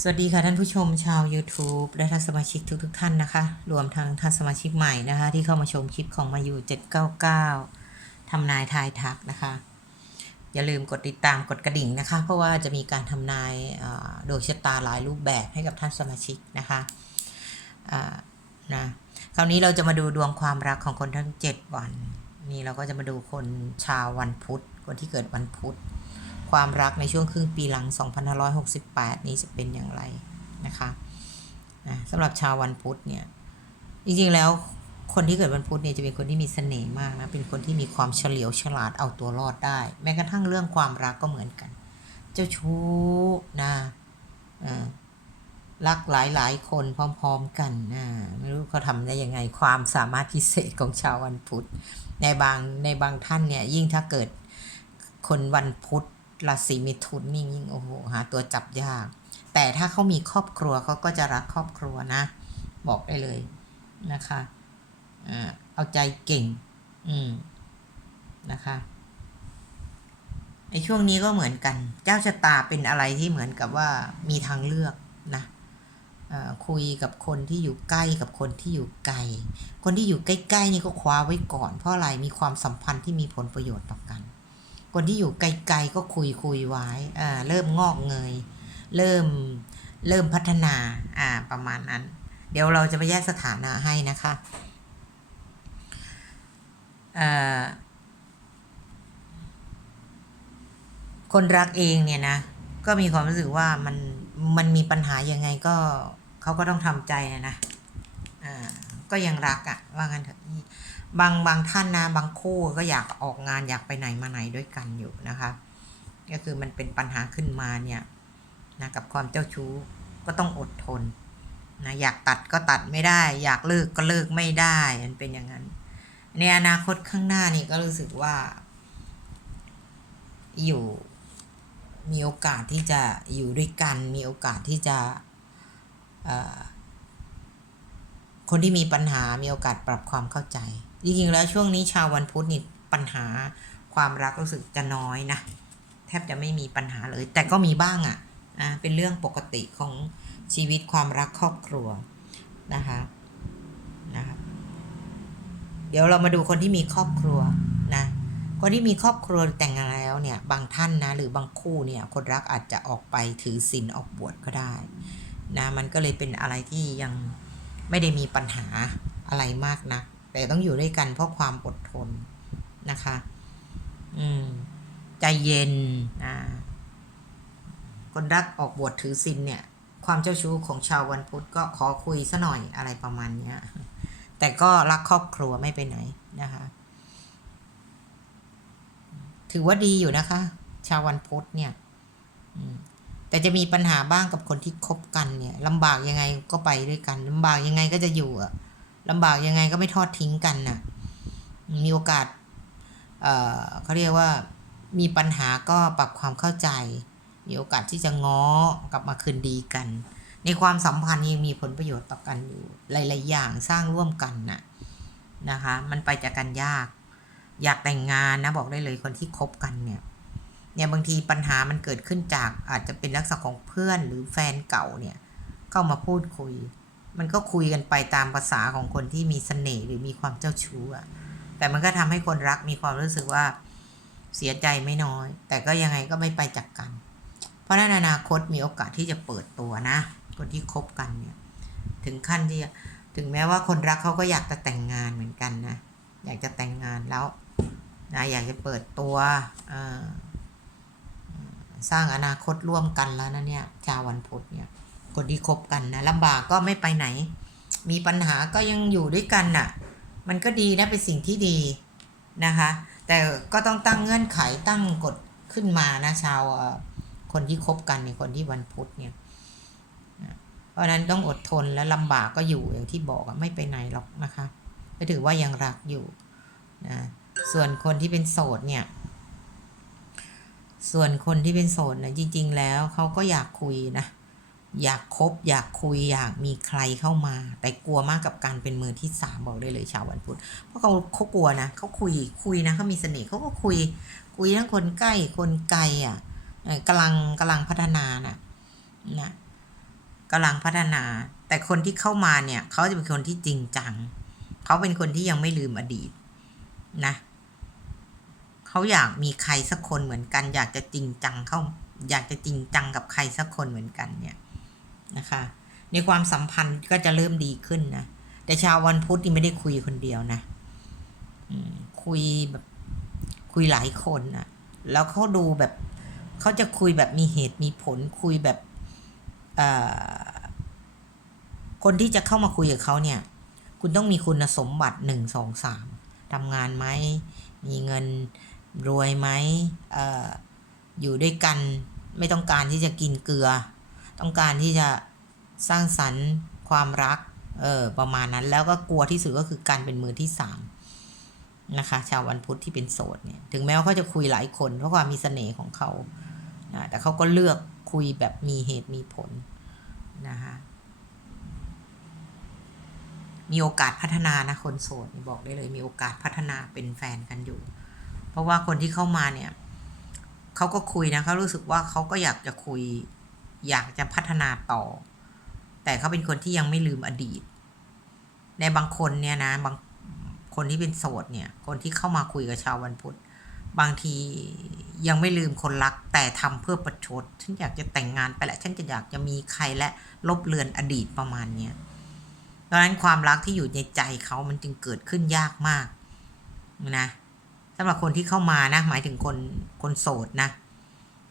สวัสดีค่ะท่านผู้ชมชาว YouTube และท่านสมาชิกทุกๆทท่านนะคะ รวมทั้งท่านสมาชิกใหม่นะคะ ที่เข้ามาชมคลิปของมาอยู่ 799 ทำนายทายทักนะคะ อย่าลืมกดติดตามกดกระดิ่งนะคะ เพราะว่าจะมีการทำนายดวงชะตาหลายรูปแบบให้กับท่านสมาชิกนะคะอ่านะคราวนี้เราจะมาดูดวงความรักของคนทั้ง 7 วัน นี่เราก็จะมาดูคนชาววันพุธคนที่เกิดวันพุธ ความรักในช่วงครึ่งปีหลัง 2568 นี้จะเป็นอย่างไรนะคะนะสำหรับชาววันพุธเนี่ยจริงๆแล้วคนที่เกิดวันพุธเนี่ยจะเป็นคนที่มีเสน่ห์มากนะเป็นคนที่มีความเฉลียวฉลาดเอาตัวรอดได้ แม้กระทั่งเรื่องความรักก็เหมือนกัน เจ้าชู้นะรักหลายๆคนพร้อมๆกันนะไม่รู้เขาทำได้ยังไงความสามารถพิเศษของชาววันพุธในบางในบางท่านเนี่ยยิ่งถ้าเกิดคนวันพุธ ราศีมิถุนนี่ยิ่งโอ้โหหาตัวจับยาก แต่ถ้าเขามีครอบครัวเขาก็จะรักครอบครัวนะ บอกได้เลยนะคะเอาใจเก่ง อืมนะคะในช่วงนี้ก็เหมือนกัน เจ้าชะตาเป็นอะไรที่เหมือนกับว่ามีทางเลือกนะคุยกับคนที่อยู่ใกล้กับคนที่อยู่ไกล คนที่อยู่ใกล้ๆนี่ก็คว้าไว้ก่อน เพราะอะไรมีความสัมพันธ์ที่มีผลประโยชน์ต่อกัน คนที่อยู่ไกลๆก็คุยคุยไว้อ่าเริ่มงอกเงย เริ่มเริ่มพัฒนาอ่าประมาณนั้น เดี๋ยวเราจะไปแยกสถานะให้นะคะอ่อคนรักเองเนี่ยนะก็มีความรู้สึกว่ามันมันมีปัญหายังไงก็เขาก็ต้องทำใจอะนะอ่าก็ยังรักอะว่างั้นเถอะ บางบางท่านนะบางคู่ก็อยากออกงานอยากไปไหนมาไหนด้วยกันอยู่นะคะ ก็คือมันเป็นปัญหาขึ้นมาเนี่ยนะกับความเจ้าชู้ก็ต้องอดทนนะอยากตัดก็ตัดไม่ได้ อยากเลิกก็เลิกไม่ได้ มันเป็นอย่างนั้น ในอนาคตข้างหน้านี่ก็รู้สึกว่า อยู่มีโอกาสที่จะอยู่ด้วยกัน มีโอกาสที่จะเอ่อ คนที่มีปัญหามีโอกาสปรับความเข้าใจ จริงๆแล้วช่วงนี้ชาววันพุธนี่ปัญหาความรักรู้สึกจะน้อยนะ แทบจะไม่มีปัญหาเลย แต่ก็มีบ้างอะ่ะอะเป็นเรื่องปกติของชีวิตความรักครอบครัวนะคะนะคะเดี๋ยวเรามาดูคนที่มีครอบครัวนะคนที่มีครอบครัวแต่งงานแล้วเนี่ยบางท่านนะหรือบางคู่เนี่ยคนรักอาจจะออกไปถือศีลออกบวชก็ได้นะมันก็เลยเป็นอะไรที่ยัง ไม่ได้มีปัญหาอะไรมากนะัก แต่ต้องอยู่ด้วยกันเพราะความอดทนนะคะ อืม ใจเย็นอ่าคนรักออกบวชถือศีลเนี่ย ความเจ้าชู้ของชาววันพุธก็ขอคุยซะหน่อยอะไรประมาณเนี้ย แต่ก็รักครอบครัวไม่ไปไหนนะคะ ถือว่าดีอยู่นะคะ ชาววันพุธเนี่ย แต่จะมีปัญหาบ้างกับคนที่คบกันเนี่ยลำบากยังไงก็ไปด้วยกันลำบากยังไงก็จะอยู่อะลำบากยังไงก็ไม่ทอดทิ้งกันน่ะ มีโอกาสเอ่อเขาเรียกว่ามีปัญหาก็ปรับความเข้าใจ มีโอกาสที่จะง้อกลับมาคืนดีกัน ในความสัมพันธ์ยังมีผลประโยชน์ต่อกันอยู่หลาย ๆ อย่างสร้างร่วมกันน่ะนะคะ มันไปจากกันยาก อยากแต่งงานนะบอกได้เลยคนที่คบกันเนี่ย เนี่ยบางทีปัญหามันเกิดขึ้นจากอาจจะเป็นลักษณะของเพื่อนหรือแฟนเก่าเนี่ยเข้ามาพูดคุย มันก็คุยกันไปตามภาษาของคนที่มีเสน่ห์หรือมีความเจ้าชู้อะแต่มันก็ทำให้คนรักมีความรู้สึกว่าเสียใจไม่น้อย แต่ก็ยังไงก็ไม่ไปจากกัน เพราะในอนาคตมีโอกาสที่จะเปิดตัวนะ คนที่คบกันเนี่ยถึงขั้นที่ถึงแม้ว่าคนรักเขาก็อยากจะแต่งงานเหมือนกันนะ อยากจะแต่งงานแล้วนะอยากจะเปิดตัวอ่อ สร้างอนาคตร่วมกันแล้วนะเนี่ยชาววันพุธเนี่ยคนที่คบกันนะลำบากก็ไม่ไปไหน มีปัญหาก็ยังอยู่ด้วยกันน่ะ มันก็ดีนะเป็นสิ่งที่ดีนะคะ แต่ก็ต้องตั้งเงื่อนไขตั้งกฎขึ้นมานะชาวคนที่คบกันเนี่ยคนที่วันพุธเนี่ยเพราะนั้นต้องอดทนและลำบากก็อยู่อย่างที่บอกไม่ไปไหนหรอกนะคะก็ถือว่ายังรักอยู่นะส่วนคนที่เป็นโสดเนี่ย ส่วนคนที่เป็นโสดนะจริง ๆ แล้วเขาก็อยากคุยนะ อยากคบ อยากคุย อยากมีใครเข้ามา แต่กลัวมากกับการเป็นมือที่สามบอกได้เลยชาววันพุธเพราะเขาเขากลัวนะเขาคุยคุยนะเขามีเสน่ห์เขาก็คุย คุยทั้งคนใกล้คนไกลอะกำลังกำลังพัฒนาน่ะนะกำลังพัฒนา แต่คนที่เข้ามาเนี่ยเขาจะเป็นคนที่จริงจังเขาเป็นคนที่ยังไม่ลืมอดีตนะ เขาอยากมีใครสักคนเหมือนกัน อยากจะจริงจังเข้า อยากจะจริงจังกับใครสักคนเหมือนกันเนี่ยนะคะ ในความสัมพันธ์ก็จะเริ่มดีขึ้นนะแต่ชาววันพุธนี่ไม่ได้คุยคนเดียวนะคุยแบบคุยหลายคนนะแล้วเขาดูแบบเขาจะคุยแบบมีเหตุมีผลคุยแบบคนที่จะเข้ามาคุยกับเขาเนี่ย คุณต้องมีคุณสมบัติหนึ่งสองสามทำงานไหมมีเงิน รวยไหมเอ่ออยู่ด้วยกันไม่ต้องการที่จะกินเกลือ ต้องการที่จะสร้างสรรค์ความรักเออประมาณนั้นแล้วก็กลัวที่สุดก็คือการเป็นมือที่สามนะคะ ชาววันพุธที่เป็นโสดเนี่ยถึงแม้ว่าเขาจะคุยหลายคนเพราะความมีเสน่ห์ของเขานะแต่เขาก็เลือกคุยแบบมีเหตุมีผลนะคะมีโอกาสพัฒนานะคนโสดบอกได้เลยมีโอกาสพัฒนาเป็นแฟนกันอยู่ เพราะว่าคนที่เข้ามาเนี่ยเขาก็คุยนะเขารู้สึกว่าเขาก็อยากจะคุย อยากจะพัฒนาต่อ แต่เขาเป็นคนที่ยังไม่ลืมอดีต ในบางคนเนี่ยนะบางคนที่เป็นโสดเนี่ย คนที่เข้ามาคุยกับชาววันพุธบางทียังไม่ลืมคนรัก แต่ทำเพื่อประชดฉันอยากจะแต่งงานไปแล้วฉันจะอยากจะมีใครและลบเลือนอดีตประมาณเนี้ยดังนั้นความรักที่อยู่ในใจเขามันจึงเกิดขึ้นยากมากนะ สำหรับคนที่เข้ามานะ หมายถึงคนคนโสดนะ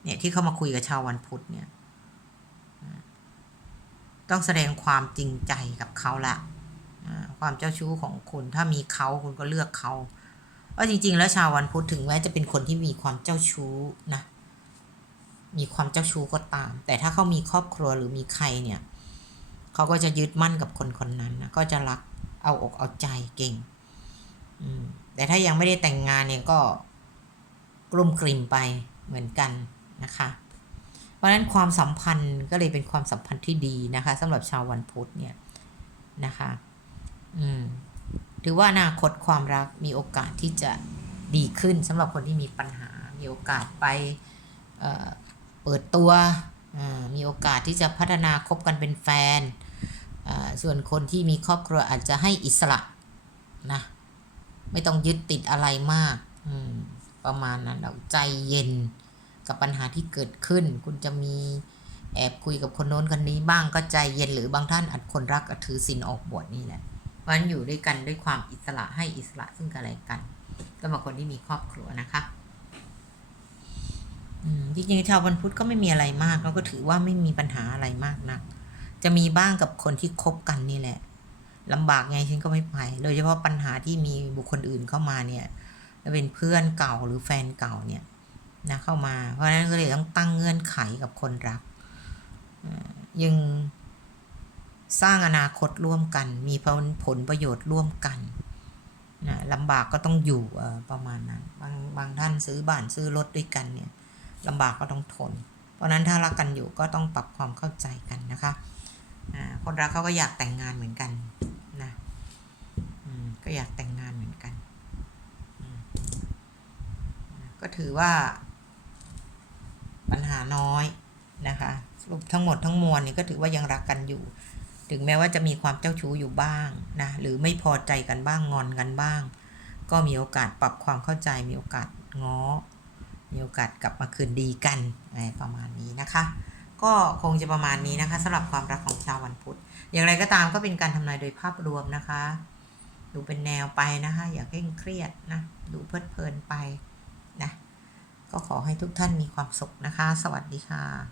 เนี่ยที่เข้ามาคุยกับชาววันพุธเนี่ย ต้องแสดงความจริงใจกับเขาละความเจ้าชู้ของคุณถ้ามีเขาคุณก็เลือกเขาเพราะจริง ๆ แล้วชาววันพุธถึงแม้จะเป็นคนที่มีความเจ้าชู้นะ มีความเจ้าชู้ก็ตาม แต่ถ้าเขามีครอบครัวหรือมีใครเนี่ยเขาก็จะยึดมั่นกับคนคนนั้นนะก็จะรักเอาอกเอาใจเก่ง อืม แต่ถ้ายังไม่ได้แต่งงานเนี่ยก็กลุ่มกลิ่มไปเหมือนกันนะคะ เพราะฉะนั้นความสัมพันธ์ก็เลยเป็นความสัมพันธ์ที่ดีนะคะสำหรับชาววันพุธเนี่ยนะคะ อืมถือว่าอนาคตความรักมีโอกาสที่จะดีขึ้นสำหรับคนที่มีปัญหา มีโอกาสไปเเปิดตัว มีโอกาสที่จะพัฒนาคบกันเป็นแฟน ส่วนคนที่มีครอบครัวอาจจะให้อิสระนะ ไม่ต้องยึดติดอะไรมากประมาณนั้นเราใจเย็นกับปัญหาที่เกิดขึ้น คุณจะมีแอบคุยกับคนโน้นคนนี้บ้างก็ใจเย็นหรือบางท่านอาจคนรักถือศีลออกบวชนี่แหละเพราะฉะนั้นอยู่ด้วยกันด้วยความอิสระให้อิสระซึ่งกันและกันสำหรับคนที่มีครอบครัวนะคะจริงๆชาววันพุธก็ไม่มีอะไรมากแล้วก็ถือว่าไม่มีปัญหาอะไรมากนัก จะมีบ้างกับคนที่คบกันนี่แหละ ลำบากไงฉันก็ไม่ไป โดยเฉพาะปัญหาที่มีบุคคลอื่นเข้ามาเนี่ยเป็นเพื่อนเก่าหรือแฟนเก่าเนี่ยนะเข้ามา เพราะฉะนั้นก็เลยต้องตั้งเงื่อนไขกับคนรักยังสร้างอนาคตร่วมกัน มีผลผลประโยชน์ร่วมกันนะลำบากก็ต้องอยู่ประมาณนั้น บางบางท่านซื้อบ้านซื้อรถด้วยกันเนี่ยลำบากก็ต้องทน เพราะนั้นถ้ารักกันอยู่ก็ต้องปรับความเข้าใจกันนะคะคนรักเขาก็อยากแต่งงานเหมือนกัน็อยากแต่งงานเหมือนกัน ก็ถือว่า ปัญหาน้อยนะคะสรุปทั้งหมดทั้งมวลนี่ก็ถือว่ายังรักกันอยู่ ถึงแม้ว่าจะมีความเจ้าชู้อยู่บ้างนะหรือไม่พอใจกันบ้างงอนกันบ้าง ก็มีโอกาสปรับความเข้าใจมีโอกาสง้อ มีโอกาสกลับมาคืนดีกันอะไรประมาณนี้นะคะ ก็คงจะประมาณนี้นะคะสำหรับความรักของชาววันพุธอย่างไรก็ตามก็เป็นการทำนายโดยภาพรวมนะคะ ดูเป็นแนวไปนะคะ อย่าเคร่งเครียดนะ ดูเพลิดเพลินไปนะ ก็ขอให้ทุกท่านมีความสุขนะคะ สวัสดีค่ะ